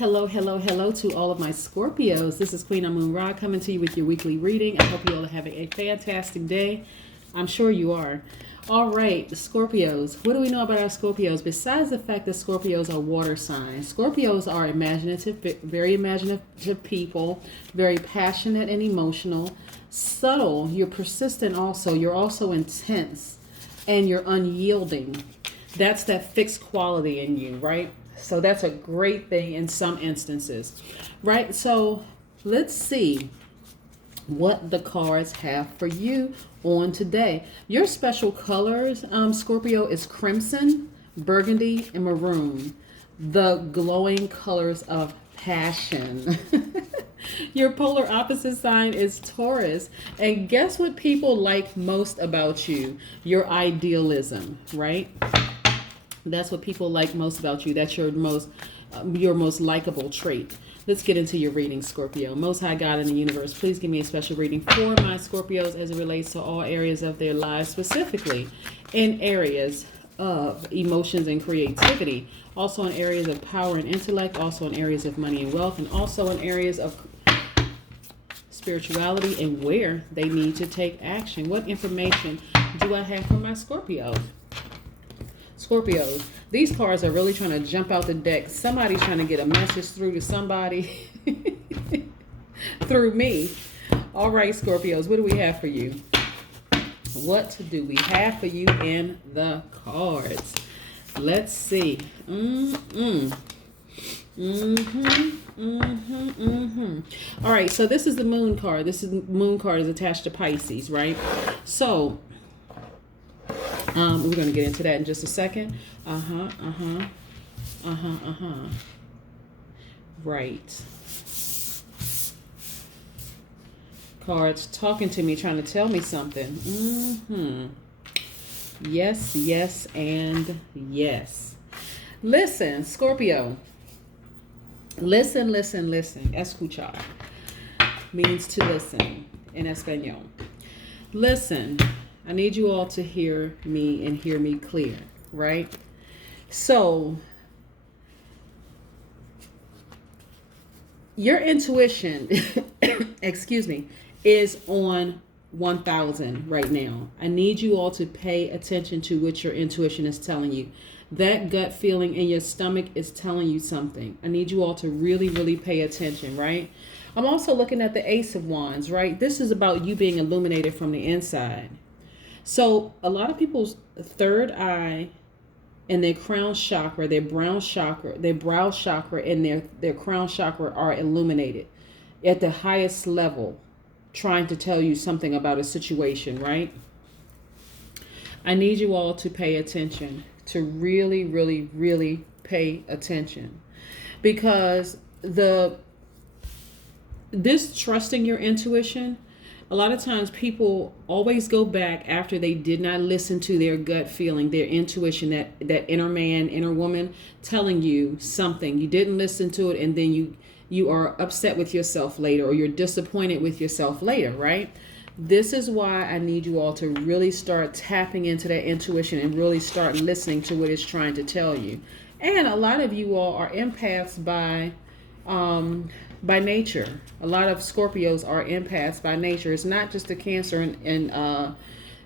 Hello, hello, hello to all of my Scorpios. This is Queen Amun Ra coming to you with your weekly reading. I hope you all are having a fantastic day. I'm sure you are. All right, Scorpios. What do we know about our Scorpios? Besides the fact that Scorpios are water signs, Scorpios are imaginative, very imaginative people, very passionate and emotional, subtle. You're persistent also. You're also intense, and you're unyielding. That's that fixed quality in you, right? So that's a great thing in some instances, right? So let's see what the cards have for you on today. Your special colors, Scorpio, is crimson, burgundy, and maroon. The glowing colors of passion. Your polar opposite sign is Taurus. And guess what people like most about you? Your idealism, right? That's what people like most about you. That's your most likable trait. Let's get into your reading, Scorpio. Most High God in the universe, please give me a special reading for my Scorpios as it relates to all areas of their lives, specifically in areas of emotions and creativity, also in areas of power and intellect, also in areas of money and wealth, and also in areas of spirituality and where they need to take action. What information do I have for my Scorpios? Scorpios, these cards are really trying to jump out the deck. Somebody's trying to get a message through to somebody through me. All right, Scorpios, what do we have for you? What do we have for you in the cards? Let's see. All right, so this is the moon card. This is moon card is attached to Pisces, right? So we're going to get into that in just a second. Right. Cards talking to me, trying to tell me something. Yes, yes, and yes. Listen, Scorpio. Listen. Escuchar means to listen in Espanol. Listen. I need you all to hear me and hear me clear, right? So, your intuition, excuse me, is on 1000 right now. I need you all to pay attention to what your intuition is telling you. That gut feeling in your stomach is telling you something. I need you all to really, really pay attention, right? I'm also looking at the Ace of Wands, right? This is about you being illuminated from the inside. So a lot of people's third eye and their crown chakra, their brow chakra, and their crown chakra are illuminated at the highest level, trying to tell you something about a situation, right? I need you all to pay attention, to really, really, really pay attention, because this trusting your intuition, a lot of times people always go back after they did not listen to their gut feeling, their intuition, that inner man, inner woman telling you something. You didn't listen to it, and then you are upset with yourself later, or you're disappointed with yourself later, right? This is why I need you all to really start tapping into that intuition and really start listening to what it's trying to tell you. And a lot of you all are empaths by nature. A lot of Scorpios are empaths by nature. It's not just the Cancer and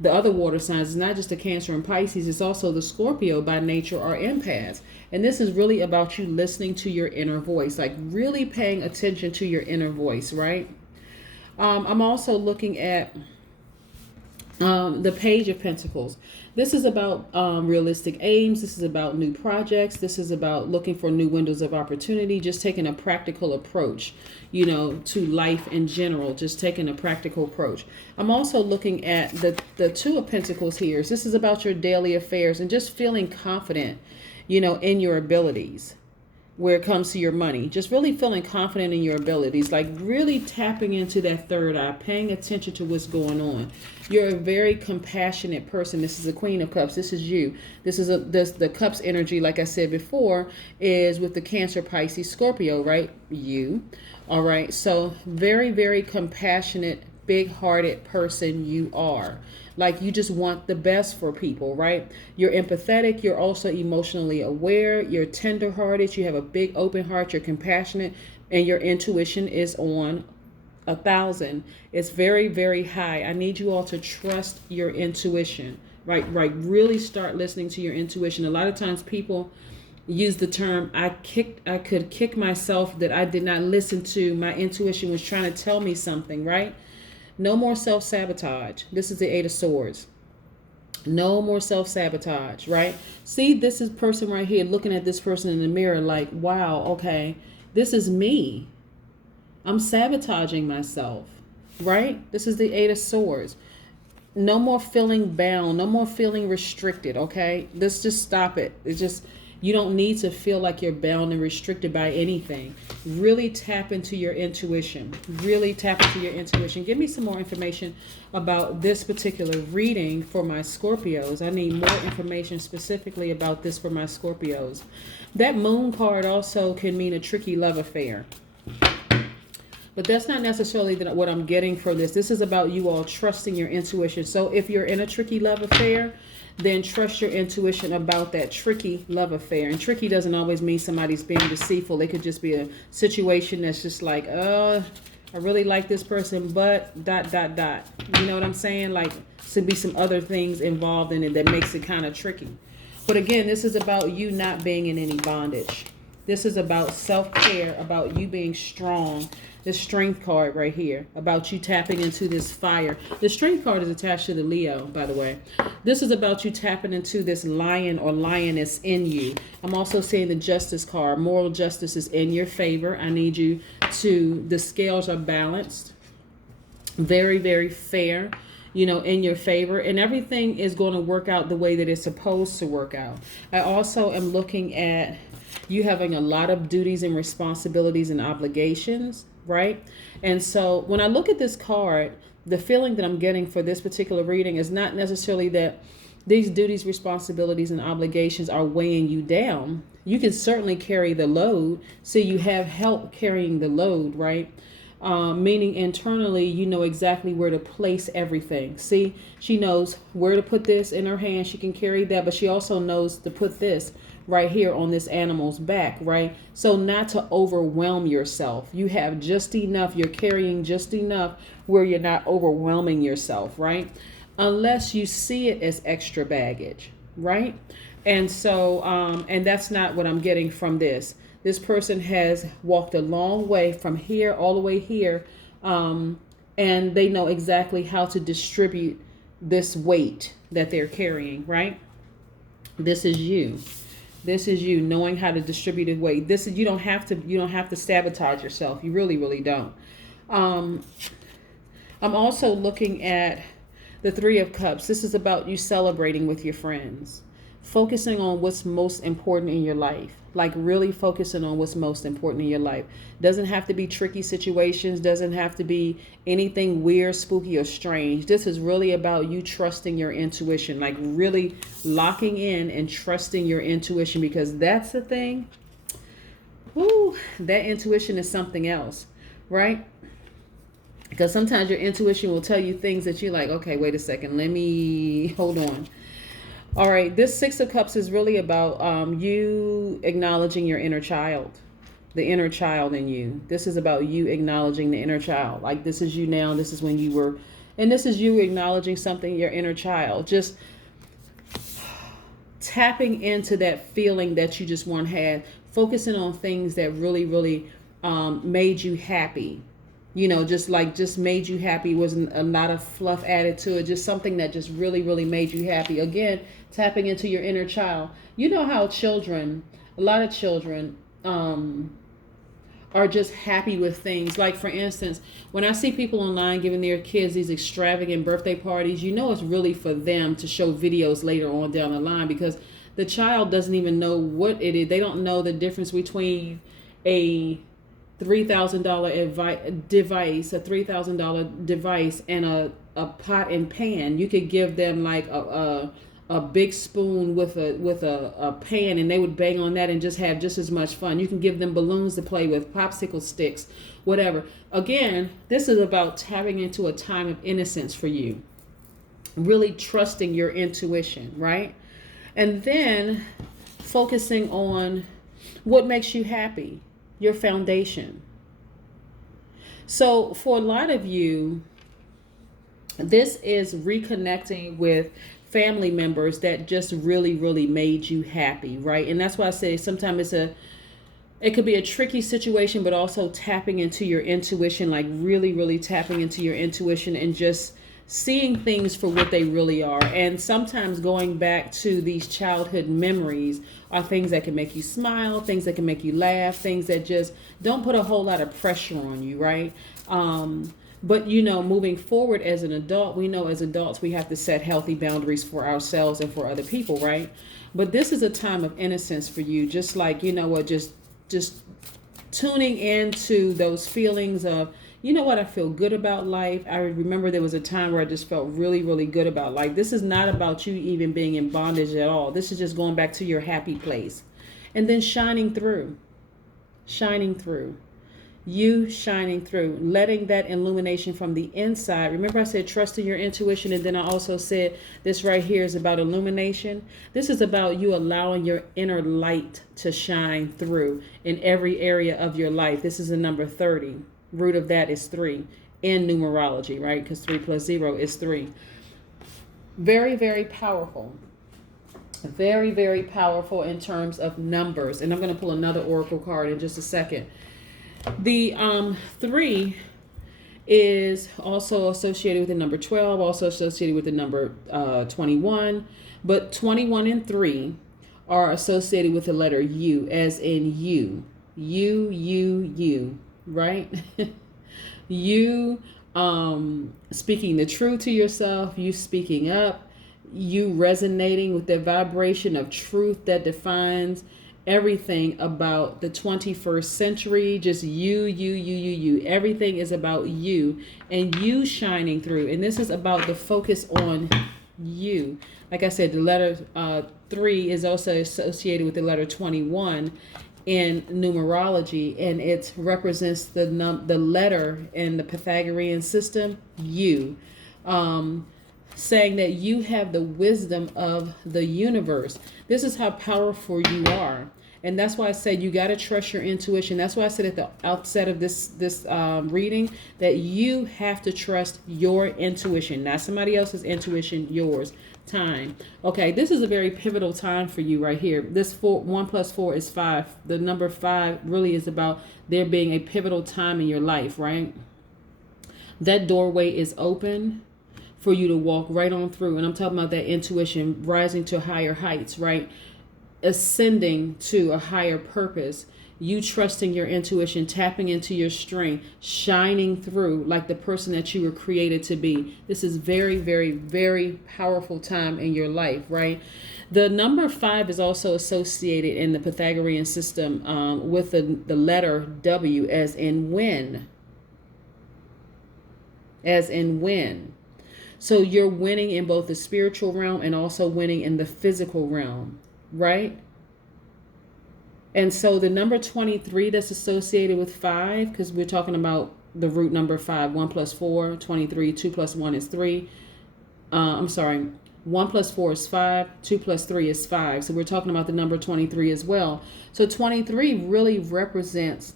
the other water signs. It's not just the Cancer and Pisces. It's also the Scorpio by nature are empaths. And this is really about you listening to your inner voice, like really paying attention to your inner voice, right? I'm also looking at the Page of Pentacles. This is about realistic aims. This is about new projects. This is about looking for new windows of opportunity, just taking a practical approach, to life in general, just taking a practical approach. I'm also looking at the Two of Pentacles here. This is about your daily affairs and just feeling confident, in your abilities where it comes to your money. Just really feeling confident in your abilities, like really tapping into that third eye, paying attention to what's going on. You're a very compassionate person. This is the Queen of Cups. This is you. This is the Cups energy, like I said before, is with the Cancer, Pisces, Scorpio, right? You. All right. So very, very compassionate big-hearted person you are. Like, you just want the best for people, right? You're empathetic. You're also emotionally aware. You're tender-hearted. You have a big open heart. You're compassionate, and your intuition is on 1,000. It's very, very high. I need you all to trust your intuition, right? Really start listening to your intuition. A lot of times people use the term, I could kick myself that I did not listen to. My intuition was trying to tell me something, right? No more self-sabotage. This is the Eight of Swords. No more self-sabotage, right? See, this is person right here looking at this person in the mirror like, wow, okay, this is me. I'm sabotaging myself, right? This is the Eight of Swords. No more feeling bound. No more feeling restricted, okay? Let's just stop it. It's just, you don't need to feel like you're bound and restricted by anything. Really tap into your intuition. Really tap into your intuition. Give me some more information about this particular reading for my Scorpios. I need more information specifically about this for my Scorpios. That Moon card also can mean a tricky love affair. But that's not necessarily what I'm getting from this. This is about you all trusting your intuition. So if you're in a tricky love affair, then trust your intuition about that tricky love affair. And tricky doesn't always mean somebody's being deceitful. It could just be a situation that's just like, I really like this person, but ... You know what I'm saying? Like, to be some other things involved in it that makes it kind of tricky. But again, this is about you not being in any bondage. This is about self-care, about you being strong. The Strength card right here, about you tapping into this fire. The Strength card is attached to the Leo, by the way. This is about you tapping into this lion or lioness in you. I'm also seeing the Justice card. Moral justice is in your favor. I need you to, the scales are balanced. Very, very fair, you know, in your favor. And everything is going to work out the way that it's supposed to work out. I also am looking at you having a lot of duties and responsibilities and obligations, right? And so when I look at this card, the feeling that I'm getting for this particular reading is not necessarily that these duties, responsibilities, and obligations are weighing you down. You can certainly carry the load, so you have help carrying the load, right? Meaning internally, you know exactly where to place everything. See, she knows where to put this in her hand. She can carry that, but she also knows to put this right here on this animal's back, right? So not to overwhelm yourself. You have just enough. You're carrying just enough where you're not overwhelming yourself, right? Unless you see it as extra baggage, right? And so, and that's not what I'm getting from this. This person has walked a long way from here all the way here, and they know exactly how to distribute this weight that they're carrying, right? This is you. This is you knowing how to distribute the weight. This is, you don't have to sabotage yourself. You really, really don't. I'm also looking at the Three of Cups. This is about you celebrating with your friends, focusing on what's most important in your life. Like really focusing on what's most important in your life. Doesn't have to be tricky situations. Doesn't have to be anything weird, spooky, or strange. This is really about you trusting your intuition. Like really locking in and trusting your intuition, because that's the thing. Woo, that intuition is something else, right? Because sometimes your intuition will tell you things that you're like, okay, wait a second. Let me hold on. All right, this Six of Cups is really about you acknowledging your inner child, the inner child in you. This is about you acknowledging the inner child. Like this is you now. This is when you were, and this is you acknowledging something, your inner child. Just tapping into that feeling that you just once had, focusing on things that really, really made you happy. You know, just made you happy. Wasn't a lot of fluff added to it. Just something that just really, really made you happy. Again, tapping into your inner child. You know how children, a lot of children are just happy with things. Like, for instance, when I see people online giving their kids these extravagant birthday parties, you know it's really for them to show videos later on down the line, because the child doesn't even know what it is. They don't know the difference between a $3,000 device, a $3,000 device, and a pot and pan. You could give them like a a big spoon with a pan, and they would bang on that and just have just as much fun. You can give them balloons to play with, popsicle sticks, whatever. Again, this is about tapping into a time of innocence for you, really trusting your intuition, right? And then focusing on what makes you happy, your foundation. So for a lot of you, this is reconnecting with family members that just really, really made you happy, right? And that's why I say sometimes it could be a tricky situation, but also tapping into your intuition, like really, really tapping into your intuition and just seeing things for what they really are. And sometimes going back to these childhood memories are things that can make you smile, things that can make you laugh, things that just don't put a whole lot of pressure on you, right? But, moving forward as an adult, we know as adults we have to set healthy boundaries for ourselves and for other people, right? But this is a time of innocence for you, just like, just tuning into those feelings of, I feel good about life. I remember there was a time where I just felt really, really good about life. This is not about you even being in bondage at all. This is just going back to your happy place. And then shining through. You shining through, letting that illumination from the inside. Remember I said trust in your intuition, and then I also said this right here is about illumination. This is about you allowing your inner light to shine through in every area of your life. This is the number 30. Root of that is 3 in numerology, right? Because 3 plus 0 is 3. Very, very powerful. Very, very powerful in terms of numbers. And I'm going to pull another oracle card in just a second. The 3 is also associated with the number 12, also associated with the number 21. But 21 and 3 are associated with the letter U, as in you. You, right? You speaking the truth to yourself, you speaking up, you resonating with the vibration of truth that defines everything about the 21st century. Just you. Everything is about you and you shining through. And this is about the focus on you. Like I said, the letter 3 is also associated with the letter 21 in numerology, and it represents the letter in the Pythagorean system, you. Saying that you have the wisdom of the universe. This is how powerful you are. And that's why I said you got to trust your intuition. That's why I said at the outset of this reading that you have to trust your intuition, not somebody else's intuition, yours. Time. Okay, this is a very pivotal time for you right here. This 1 plus 4 is 5. The number 5 really is about there being a pivotal time in your life, right? That doorway is open for you to walk right on through. And I'm talking about that intuition rising to higher heights, right? Ascending to a higher purpose. You trusting your intuition, tapping into your strength, shining through like the person that you were created to be. This is very, very, very powerful time in your life, right? The number 5 is also associated in the Pythagorean system with the letter W, as in win. As in win. So you're winning in both the spiritual realm and also winning in the physical realm, right? And so the number 23 that's associated with 5, because we're talking about the root number 5, 1 plus 4, 23, 2 plus 1 is 3. 1 plus 4 is 5, 2 plus 3 is 5. So we're talking about the number 23 as well. So 23 really represents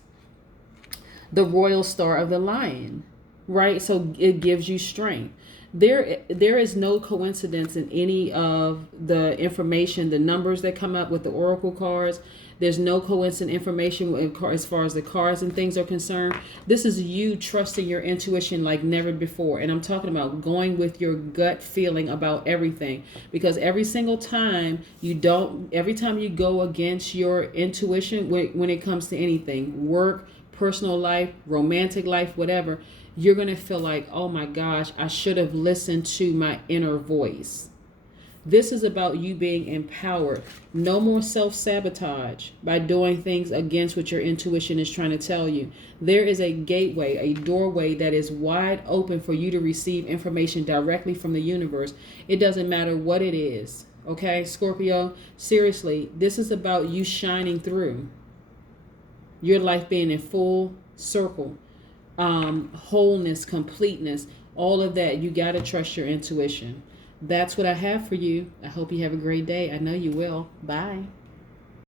the royal star of the lion, right? So it gives you strength. There is no coincidence in any of the information, the numbers that come up with the oracle cards. There's no coincident information as far as the cards and things are concerned. This is you trusting your intuition like never before. And I'm talking about going with your gut feeling about everything. Because every single time you go against your intuition when it comes to anything, work, personal life, romantic life, whatever, you're going to feel like, oh my gosh, I should have listened to my inner voice. This is about you being empowered. No more self-sabotage by doing things against what your intuition is trying to tell you. There is a gateway, a doorway that is wide open for you to receive information directly from the universe. It doesn't matter what it is. Okay, Scorpio, seriously, this is about you shining through. Your life being in full circle, wholeness, completeness, all of that. You got to trust your intuition. That's what I have for you. I hope you have a great day. I know you will. Bye.